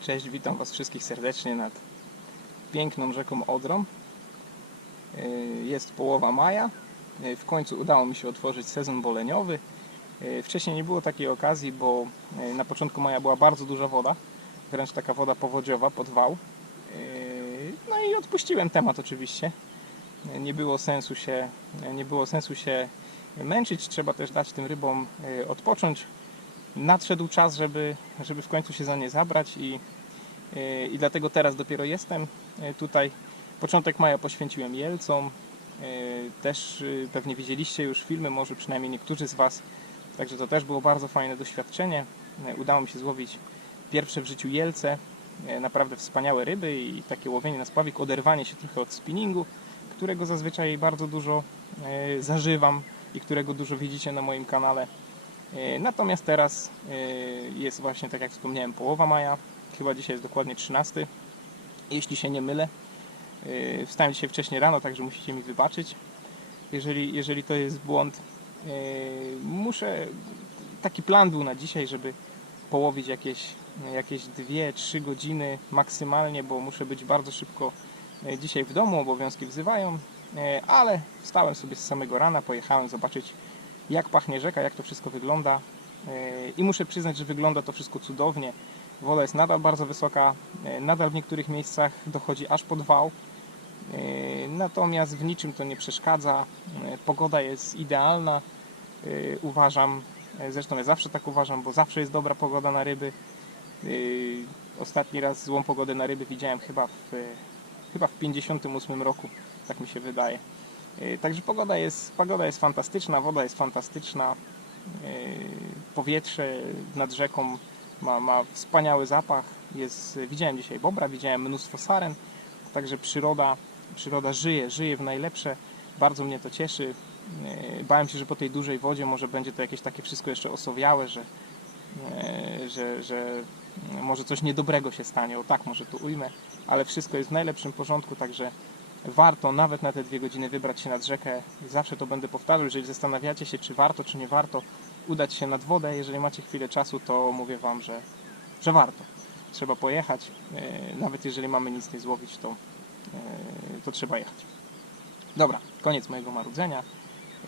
Cześć, witam Was wszystkich serdecznie nad piękną rzeką Odrą. Yy, Jest połowa maja. Yy, W końcu udało mi się otworzyć sezon boleniowy. Yy, Wcześniej nie było takiej okazji, bo na początku maja była bardzo duża woda, wręcz taka woda powodziowa pod wał. No i odpuściłem temat oczywiście. Nie było sensu się, nie było sensu się męczyć, trzeba też dać tym rybom odpocząć nadszedł czas, żeby, żeby w końcu się za nie zabrać i, i dlatego teraz dopiero jestem tutaj. Początek maja poświęciłem Jelcom. Też pewnie widzieliście już filmy, może przynajmniej niektórzy z Was. Także to też było bardzo fajne doświadczenie. Udało mi się złowić pierwsze w życiu Jelce. Naprawdę wspaniałe ryby i takie łowienie na spławik, oderwanie się trochę od spinningu, którego zazwyczaj bardzo dużo yy, zażywam i którego dużo widzicie na moim kanale. E, Natomiast teraz e, jest właśnie, tak jak wspomniałem, połowa maja. Chyba dzisiaj jest dokładnie 13. Jeśli się nie mylę. E, Wstałem dzisiaj wcześniej rano, także musicie mi wybaczyć. Jeżeli, jeżeli to jest błąd, muszę. Taki plan był na dzisiaj, żeby połowić jakieś, jakieś 2-3 godziny maksymalnie, bo muszę być bardzo szybko dzisiaj w domu, obowiązki wzywają. Ale wstałem sobie z samego rana, pojechałem zobaczyć jak pachnie rzeka, jak to wszystko wygląda. Yy, I muszę przyznać, że wygląda to wszystko cudownie. Woda jest nadal bardzo wysoka, yy, nadal w niektórych miejscach dochodzi aż pod wał. Yy, Natomiast w niczym to nie przeszkadza. Pogoda jest idealna. Uważam, zresztą ja zawsze tak uważam, bo zawsze jest dobra pogoda na ryby. Ostatni raz złą pogodę na ryby widziałem chyba w, chyba w 58 roku, tak mi się wydaje. Yy, Także pogoda jest, pogoda jest fantastyczna, woda jest fantastyczna, yy, powietrze nad rzeką ma, ma wspaniały zapach. Jest, widziałem dzisiaj bobra, widziałem mnóstwo saren, także przyroda, przyroda żyje, żyje w najlepsze. Bardzo mnie to cieszy. Yy, Bałem się, że po tej dużej wodzie może będzie to jakieś takie wszystko jeszcze osowiałe, że, że, że może coś niedobrego się stanie, o tak może to ujmę, ale wszystko jest w najlepszym porządku, także warto nawet na te dwie godziny wybrać się nad rzekę. Zawsze to będę powtarzał, jeżeli zastanawiacie się, czy warto, czy nie warto udać się nad wodę, jeżeli macie chwilę czasu, to mówię Wam, że, że warto. Trzeba pojechać, e, nawet jeżeli mamy nic nie złowić, to, e, to trzeba jechać. Dobra, koniec mojego marudzenia.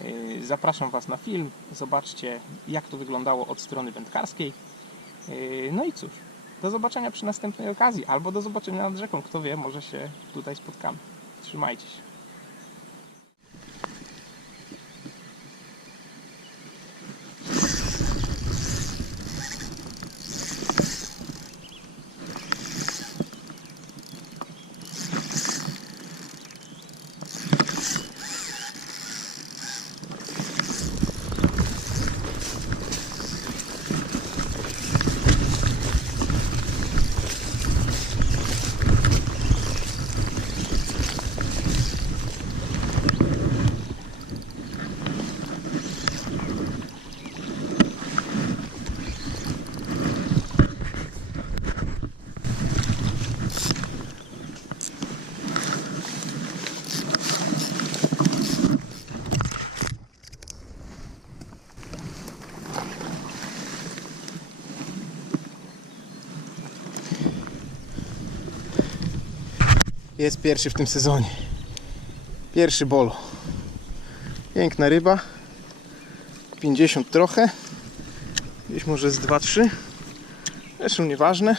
E, Zapraszam Was na film, zobaczcie jak to wyglądało od strony wędkarskiej. No i cóż, do zobaczenia przy następnej okazji, albo do zobaczenia nad rzeką, kto wie, może się tutaj spotkamy. Trzymajcie się. Jest pierwszy w tym sezonie. Pierwszy bolo. Piękna ryba. 50 trochę. Gdzieś może z 2-3. Zresztą nieważne.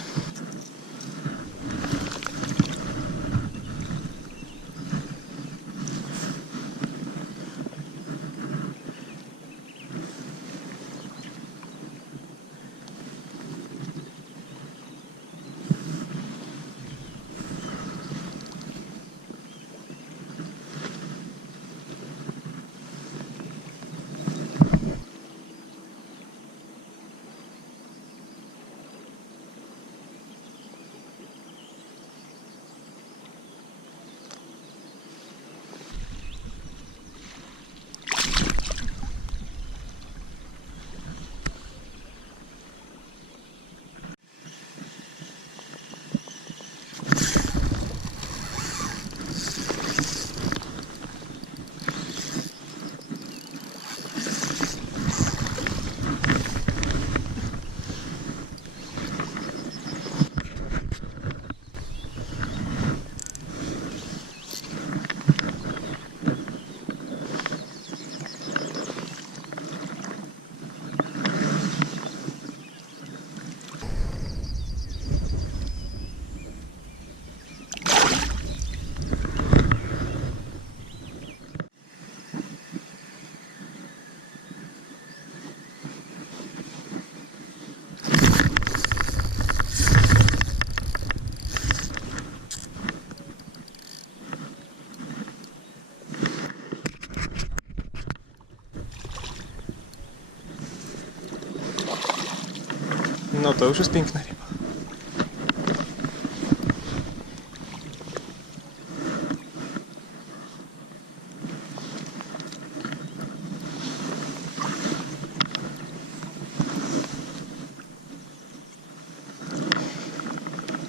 To już jest piękna ryba.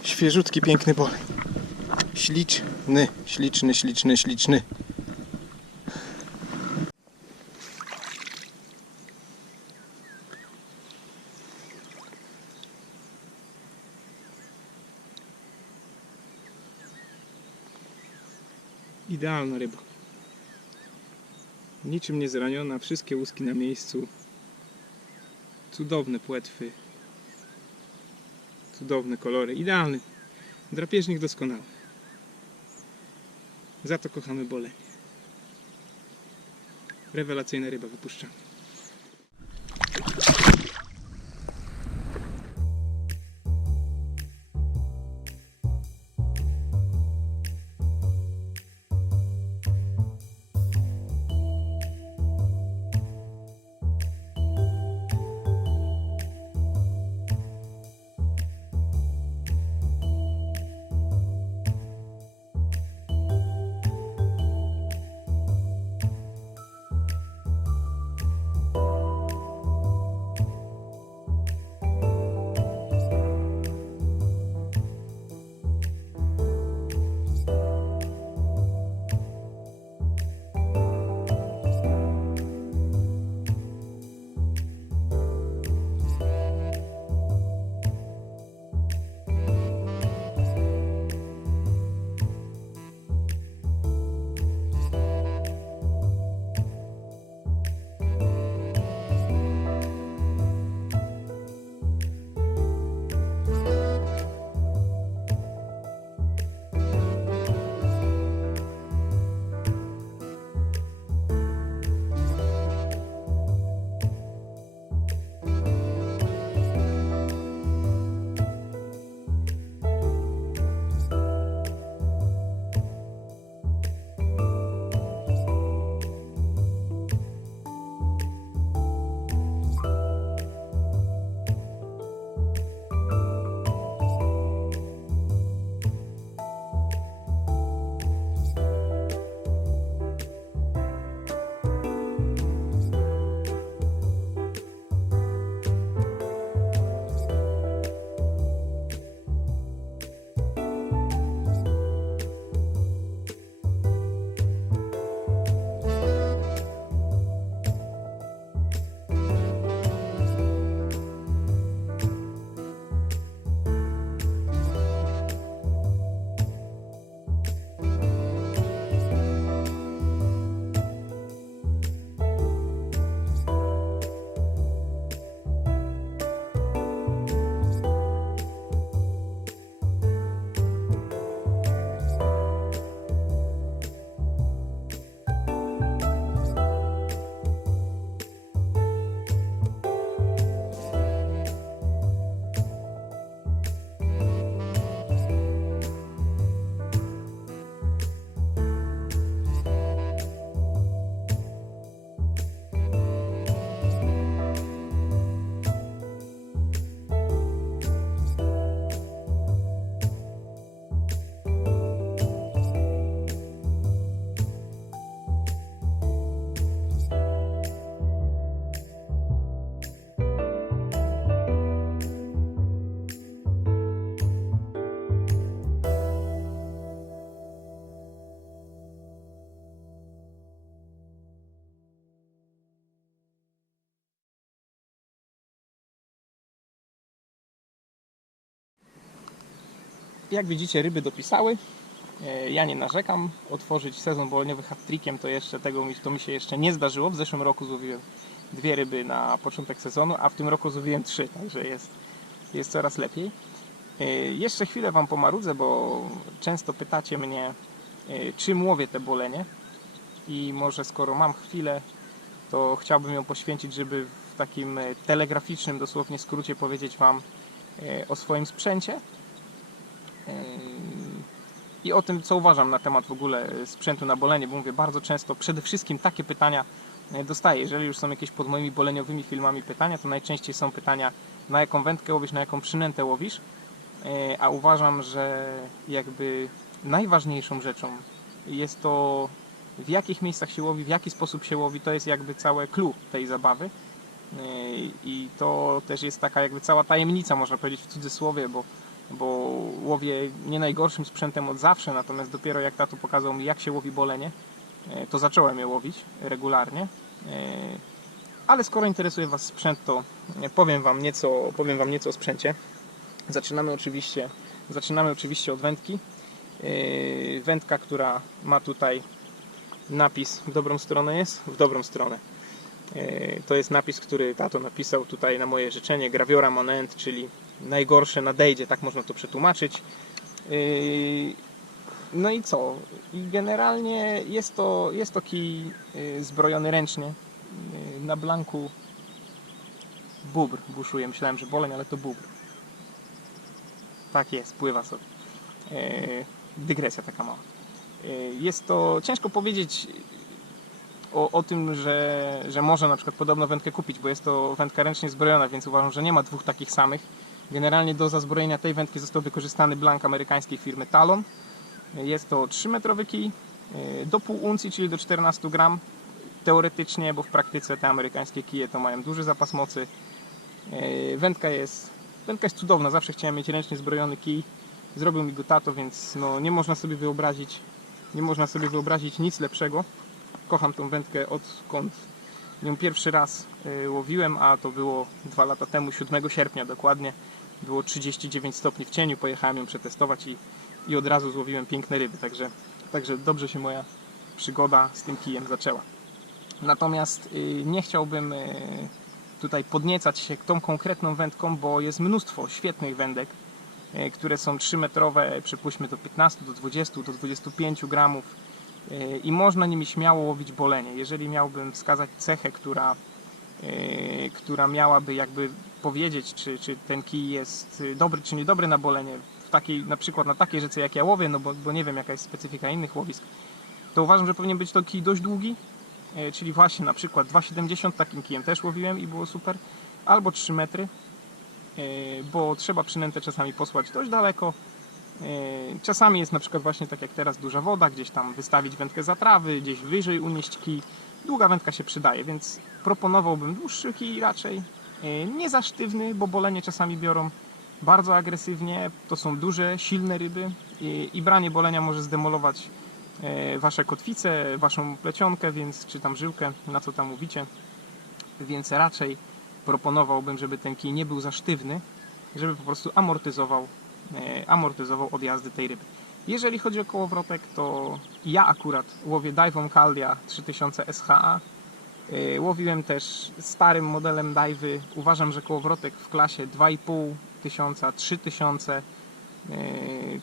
Świeżutki, piękny boleń. Śliczny, śliczny, śliczny, śliczny. Idealna ryba. Niczym nie zraniona, wszystkie łuski na miejscu. Cudowne płetwy. Cudowne kolory. Idealny. Drapieżnik doskonały. Za to kochamy bolenie. Rewelacyjna ryba wypuszczana. Jak widzicie, ryby dopisały. E, Ja nie narzekam. Otworzyć sezon boleniowy hat-trickiem to jeszcze tego to mi się jeszcze nie zdarzyło. W zeszłym roku złowiłem dwie ryby na początek sezonu, a w tym roku złowiłem trzy, także jest, jest coraz lepiej. E, Jeszcze chwilę Wam pomarudzę, bo często pytacie mnie, e, czym łowię te bolenie. I może skoro mam chwilę, to chciałbym ją poświęcić, żeby w takim telegraficznym dosłownie skrócie powiedzieć Wam o swoim sprzęcie i o tym, co uważam na temat w ogóle sprzętu na bolenie, bo mówię bardzo często, przede wszystkim takie pytania e, dostaję. Jeżeli już są jakieś pod moimi boleniowymi filmami pytania, to najczęściej są pytania na jaką wędkę łowisz, na jaką przynętę łowisz. E, A uważam, że jakby najważniejszą rzeczą jest to w jakich miejscach się łowi, w jaki sposób się łowi, to jest jakby całe clue tej zabawy. I to też jest taka jakby cała tajemnica, można powiedzieć w cudzysłowie, bo, bo łowię nie najgorszym sprzętem od zawsze, natomiast dopiero jak tato pokazał mi jak się łowi bolenie, yy, to zacząłem je łowić regularnie. Yy, Ale skoro interesuje Was sprzęt, to powiem Wam nieco, powiem wam nieco o sprzęcie. Zaczynamy oczywiście, zaczynamy oczywiście od wędki. Wędka, która ma tutaj napis w dobrą stronę jest? W dobrą stronę. To jest napis, który tato napisał tutaj na moje życzenie. Graviora Monent, czyli najgorsze nadejdzie, tak można to przetłumaczyć. Yy, No i co? I Generalnie jest to, jest to kij yy, zbrojony ręcznie. Yy, Na blanku bubr buszuje. Myślałem, że boleń, ale to bubr. Tak jest, pływa sobie. Dygresja taka mała. Jest to ciężko powiedzieć o, o tym, że, że można na przykład podobną wędkę kupić, bo jest to wędka ręcznie zbrojona, więc uważam, że nie ma dwóch takich samych. Generalnie do zazbrojenia tej wędki został wykorzystany blank amerykańskiej firmy Talon. Jest to 3-metrowy kij yy, do pół uncji, czyli do 14 gram. Teoretycznie, bo w praktyce te amerykańskie kije to mają duży zapas mocy. Yy, Wędka jest, wędka jest cudowna, zawsze chciałem mieć ręcznie zbrojony kij. Zrobił mi go tato, więc no, nie można sobie wyobrazić, nie można sobie wyobrazić nic lepszego. Kocham tą wędkę odkąd ją pierwszy raz y, łowiłem, a to było dwa lata temu, 7 sierpnia dokładnie. Było 39 stopni w cieniu, pojechałem ją przetestować i, i od razu złowiłem piękne ryby, także, także dobrze się moja przygoda z tym kijem zaczęła. Natomiast y, nie chciałbym y, tutaj podniecać się tą konkretną wędką, bo jest mnóstwo świetnych wędek, y, które są 3-metrowe, przypuśćmy do 15, do 20, do 25 gramów i można nimi śmiało łowić bolenie. Jeżeli miałbym wskazać cechę, która, która miałaby jakby powiedzieć, czy, czy ten kij jest y, dobry, czy niedobry na bolenie, w takiej, na przykład na takiej rzece jak ja łowię, no bo, bo nie wiem jaka jest specyfika innych łowisk, to uważam, że powinien być to kij dość długi, y, czyli właśnie na przykład 2,70 takim kijem też łowiłem i było super, albo 3 metry, y, bo trzeba przynętę czasami posłać dość daleko, Czasami jest na przykład właśnie tak jak teraz duża woda, gdzieś tam wystawić wędkę za trawy, gdzieś wyżej unieść kij. Długa wędka się przydaje, więc proponowałbym dłuższy kij raczej. Yy, Nie za sztywny, bo bolenie czasami biorą bardzo agresywnie. To są duże, silne ryby i, i branie bolenia może zdemolować yy, wasze kotwice, waszą plecionkę, więc czy tam żyłkę, na co tam mówicie. Więc raczej proponowałbym, żeby ten kij nie był za sztywny, żeby po prostu amortyzował e, amortyzował odjazdy tej ryby. Jeżeli chodzi o kołowrotek, to ja akurat łowię Divon Caldia 3000 SHA. E, Łowiłem też starym modelem Divy. Uważam, że kołowrotek w klasie 2500, 3000 e,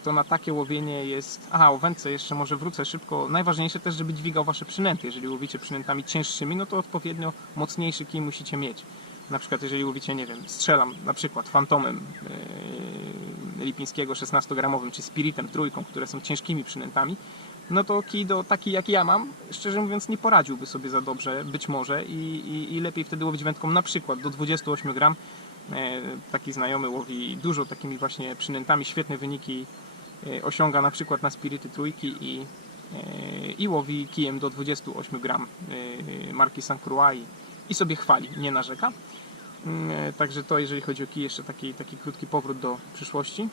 to na takie łowienie jest... Aha, o wędce jeszcze może wrócę szybko. Najważniejsze też, żeby dźwigał Wasze przynęty. Jeżeli łowicie przynętami cięższymi, no to odpowiednio mocniejszy kij musicie mieć. Na przykład jeżeli łowicie, nie wiem, strzelam na przykład fantomem yy, lipińskiego 16-gramowym czy spiritem trójką, które są ciężkimi przynętami, no to kij do, taki jak ja mam, szczerze mówiąc nie poradziłby sobie za dobrze, być może i, i, i lepiej wtedy łowić wędką na przykład do 28 gram. E, Taki znajomy łowi dużo takimi właśnie przynętami, świetne wyniki e, osiąga na przykład na spirity trójki i, e, i łowi kijem do 28 gram e, marki San Croix i, i sobie chwali, nie narzeka. Mm, Także to jeżeli chodzi o kij, jeszcze taki, taki krótki powrót do przyszłości.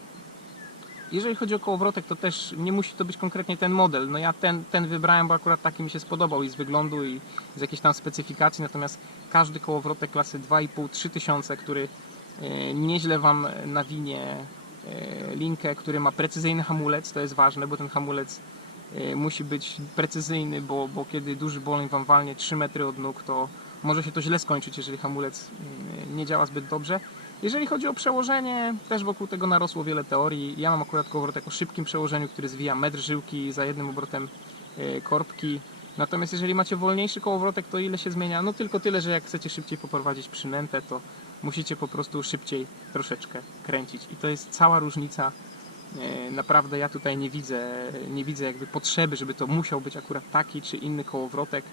Jeżeli chodzi o kołowrotek, to też nie musi to być konkretnie ten model. No ja ten, ten wybrałem, bo akurat taki mi się spodobał i z wyglądu, i z jakiejś tam specyfikacji. Natomiast każdy kołowrotek klasy 2,5-3 tysiące, który e, nieźle Wam nawinie e, linkę, który ma precyzyjny hamulec, to jest ważne, bo ten hamulec e, musi być precyzyjny, bo, bo kiedy duży boleń Wam walnie 3 metry od nóg, to może się to źle skończyć, jeżeli hamulec mm, nie działa zbyt dobrze. Jeżeli chodzi o przełożenie, też wokół tego narosło wiele teorii. Ja mam akurat kołowrotek o szybkim przełożeniu, który zwija metr żyłki za jednym obrotem e, korbki. Natomiast jeżeli macie wolniejszy kołowrotek, to ile się zmienia? No tylko tyle, że jak chcecie szybciej poprowadzić przynętę, to musicie po prostu szybciej troszeczkę kręcić. I to jest cała różnica. E, Naprawdę ja tutaj nie widzę, nie widzę jakby potrzeby, żeby to musiał być akurat taki czy inny kołowrotek.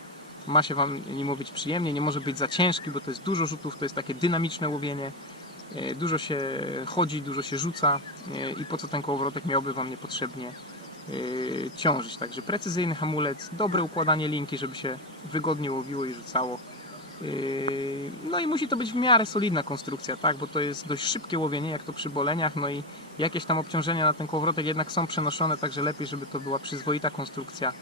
Ma się Wam nim łowić przyjemnie, nie może być za ciężki, bo to jest dużo rzutów, to jest takie dynamiczne łowienie. E, Dużo się chodzi, dużo się rzuca e, i po co ten kołowrotek miałby Wam niepotrzebnie e, ciążyć. Także precyzyjny hamulec, dobre układanie linki, żeby się wygodnie łowiło i rzucało. No i musi to być w miarę solidna konstrukcja, tak? Bo to jest dość szybkie łowienie, jak to przy boleniach, no i jakieś tam obciążenia na ten kołowrotek jednak są przenoszone, także lepiej, żeby to była przyzwoita konstrukcja,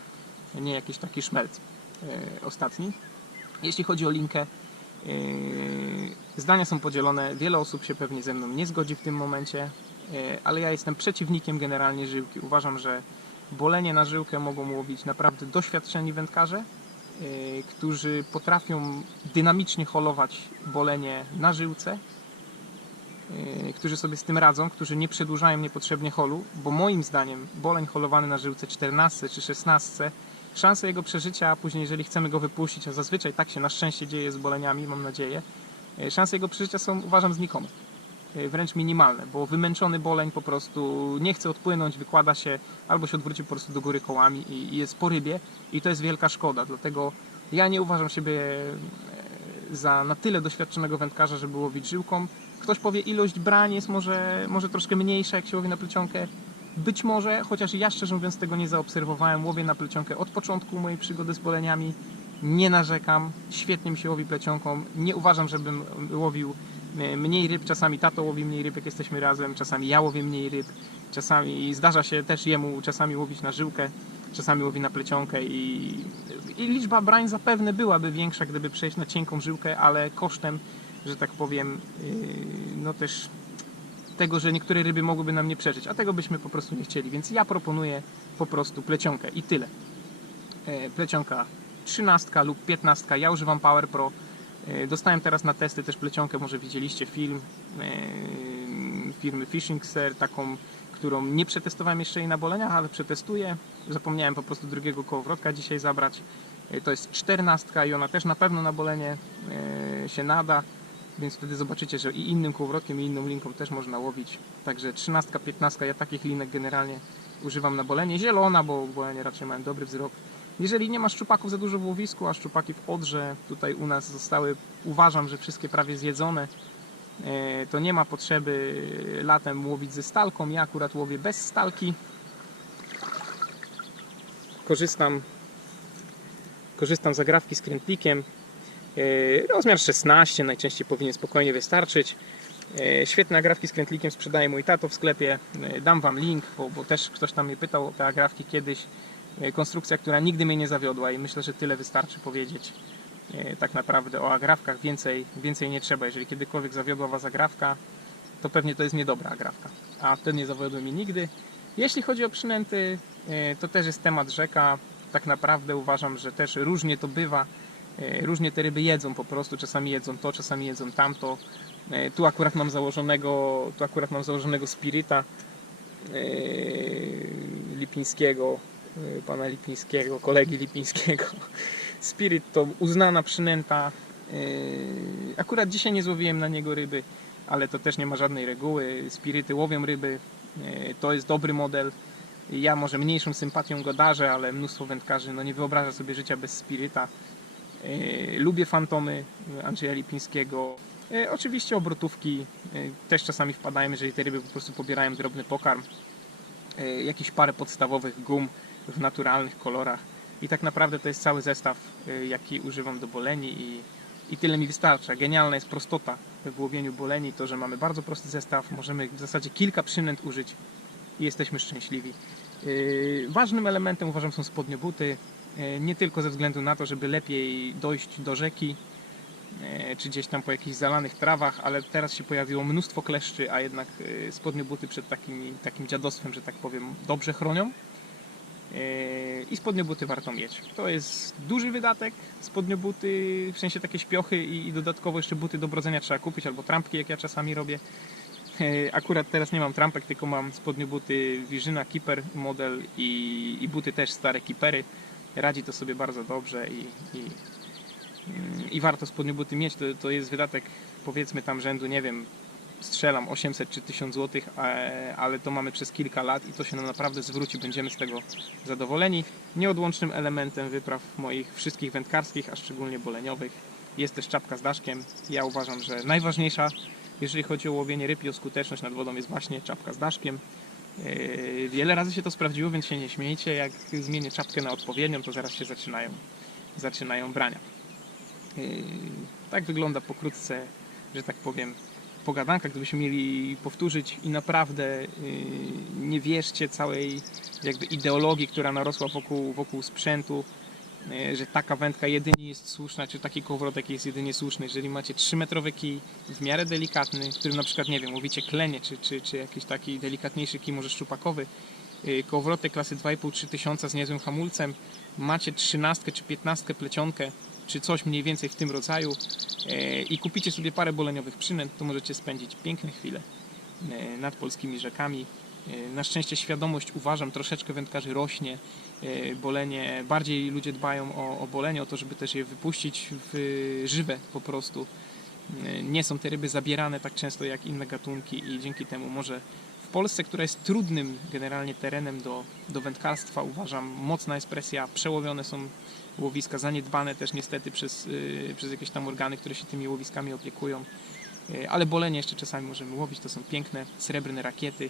nie jakiś taki szmelc yy, ostatni. Jeśli chodzi o linkę, yy, zdania są podzielone. Wiele osób się pewnie ze mną nie zgodzi w tym momencie, yy, ale ja jestem przeciwnikiem generalnie żyłki. Uważam, że bolenie na żyłkę mogą łowić naprawdę doświadczeni wędkarze, którzy potrafią dynamicznie holować bolenie na żyłce, którzy sobie z tym radzą, którzy nie przedłużają niepotrzebnie holu, bo moim zdaniem boleń holowany na żyłce 14 czy 16, szanse jego przeżycia, a później jeżeli chcemy go wypuścić, a zazwyczaj tak się na szczęście dzieje z boleniami, mam nadzieję, y, szanse jego przeżycia są uważam znikome. Y, Wręcz minimalne, bo wymęczony boleń po prostu nie chce odpłynąć, wykłada się albo się odwróci po prostu do góry kołami i, i jest po rybie i to jest wielka szkoda. Dlatego ja nie uważam siebie e, za na tyle doświadczonego wędkarza, żeby łowić żyłką. Ktoś powie, ilość brań jest może, może troszkę mniejsza, jak się łowi na plecionkę. Być może, chociaż ja szczerze mówiąc tego nie zaobserwowałem, łowię na plecionkę od początku mojej przygody z boleniami. Nie narzekam, świetnie mi się łowi plecionką. Nie uważam, żebym łowił e, mniej ryb. Czasami tato łowi mniej ryb, jak jesteśmy razem, czasami ja łowię mniej ryb. Czasami zdarza się też jemu czasami łowić na żyłkę, czasami łowi na plecionkę i, i liczba brań zapewne byłaby większa, gdyby przejść na cienką żyłkę, ale kosztem, że tak powiem, yy, no też tego, że niektóre ryby mogłyby nam nie przeżyć, a tego byśmy po prostu nie chcieli, więc ja proponuję po prostu plecionkę i tyle. E, Plecionka 13 lub 15, ja używam Power Pro. E, Dostałem teraz na testy też plecionkę, może widzieliście film e, firmy Fishing Sir, taką, którą nie przetestowałem jeszcze jej na boleniach, ale przetestuję. Zapomniałem po prostu drugiego kołowrotka dzisiaj zabrać. To jest 14 i ona też na pewno na bolenie się nada, więc wtedy zobaczycie, że i innym kołowrotkiem i inną linką też można łowić. Także 13, 15, ja takich linek generalnie używam na bolenie. Zielona, bo bolenie raczej mają dobry wzrok. Jeżeli nie ma szczupaków za dużo w łowisku, a szczupaki w Odrze tutaj u nas zostały, uważam, że wszystkie prawie zjedzone, e, to nie ma potrzeby latem łowić ze stalką. Ja akurat łowię bez stalki. Korzystam, korzystam z agrawki z krętlikiem. E, Rozmiar 16 najczęściej powinien spokojnie wystarczyć. E, Świetne agrawki z krętlikiem sprzedaje mój tato w sklepie. E, Dam Wam link, bo, bo też ktoś tam mnie pytał o te agrawki kiedyś. Konstrukcja, która nigdy mnie nie zawiodła i myślę, że tyle wystarczy powiedzieć tak naprawdę o agrawkach. Więcej, więcej nie trzeba. Jeżeli kiedykolwiek zawiodła Was agrawka, to pewnie to jest niedobra agrawka. A ten nie zawiodły mi nigdy. Jeśli chodzi o przynęty, to też jest temat rzeka. Tak naprawdę uważam, że też różnie to bywa. E, Różnie te ryby jedzą po prostu. Czasami jedzą to, czasami jedzą tamto. E, Tu akurat mam założonego, tu akurat mam założonego spiryta e, lipińskiego, pana Lipińskiego, kolegi Lipińskiego. Spirit to uznana przynęta. Akurat dzisiaj nie złowiłem na niego ryby, ale to też nie ma żadnej reguły. Spiryty łowią ryby. To jest dobry model. Ja może mniejszą sympatią go darzę, ale mnóstwo wędkarzy no nie wyobraża sobie życia bez spiryta. E, Lubię fantomy Andrzeja Lipińskiego. E, Oczywiście obrotówki e, też czasami wpadają, jeżeli te ryby po prostu pobierają drobny pokarm. Jakieś parę podstawowych gum w naturalnych kolorach. I tak naprawdę to jest cały zestaw, jaki używam do boleni i, i tyle mi wystarcza. Genialna jest prostota w łowieniu boleni, to, że mamy bardzo prosty zestaw, możemy w zasadzie kilka przynęt użyć i jesteśmy szczęśliwi. Ważnym elementem uważam są spodnie buty, nie tylko ze względu na to, żeby lepiej dojść do rzeki, yy, czy gdzieś tam po jakichś zalanych trawach, ale teraz się pojawiło mnóstwo kleszczy, a jednak yy, spodnie buty przed takim, takim dziadostwem, że tak powiem, dobrze chronią. I spodnie buty warto mieć. To jest duży wydatek, spodnie buty, w sensie takie śpiochy i, dodatkowo jeszcze buty do brodzenia trzeba kupić, albo trampki, jak ja czasami robię. E, Akurat teraz nie mam trampek, tylko mam spodnie buty Wirzyna Keeper model i, i buty też stare Keepery. Radzi to sobie bardzo dobrze i, i, i warto spodnie buty mieć. To, to jest wydatek powiedzmy tam rzędu, nie wiem, strzelam 800 czy 1000 zł, e, ale to mamy przez kilka lat i to się nam naprawdę zwróci, będziemy z tego zadowoleni. Nieodłącznym elementem wypraw moich wszystkich wędkarskich, a szczególnie boleniowych jest też czapka z daszkiem. Ja uważam, że najważniejsza, jeżeli chodzi o łowienie ryb i o skuteczność nad wodą jest właśnie czapka z daszkiem. E, Wiele razy się to sprawdziło, więc się nie śmiejcie. Jak zmienię czapkę na odpowiednią, to zaraz się zaczynają, zaczynają brania. Yy, Tak wygląda pokrótce, że tak powiem, pogadanka, gdybyśmy mieli powtórzyć i naprawdę yy, nie wierzcie całej jakby ideologii, która narosła wokół, wokół sprzętu, yy, że taka wędka jedynie jest słuszna, czy taki kołowrotek jest jedynie słuszny. Jeżeli macie 3-metrowy kij, w miarę delikatny, którym na przykład, nie wiem, łowicie klenie, czy, czy, czy jakiś taki delikatniejszy kij, może szczupakowy, yy, kołowrotek klasy 2,5-3 tysiąca z niezłym hamulcem, macie 13 czy 15 plecionkę, czy coś mniej więcej w tym rodzaju e, i kupicie sobie parę boleniowych przynęt, to możecie spędzić piękne chwile e, nad polskimi rzekami. E, Na szczęście świadomość, uważam, troszeczkę wędkarzy rośnie. E, Bolenie, bardziej ludzie dbają o, o bolenie, o to, żeby też je wypuścić w żywe po prostu. E, Nie są te ryby zabierane tak często jak inne gatunki i dzięki temu może w Polsce, która jest trudnym generalnie terenem do, do wędkarstwa, uważam, mocna jest presja, przełowione są łowiska, zaniedbane też niestety przez, przez jakieś tam organy, które się tymi łowiskami opiekują. Ale bolenie jeszcze czasami możemy łowić, to są piękne, srebrne rakiety,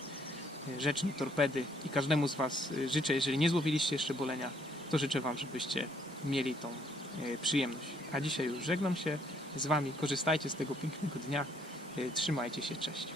rzeczne torpedy i każdemu z Was yy, życzę, jeżeli nie złowiliście jeszcze bolenia, to życzę Wam, żebyście mieli tą yy, przyjemność. A dzisiaj już żegnam się z Wami, korzystajcie z tego pięknego dnia, yy, trzymajcie się, cześć.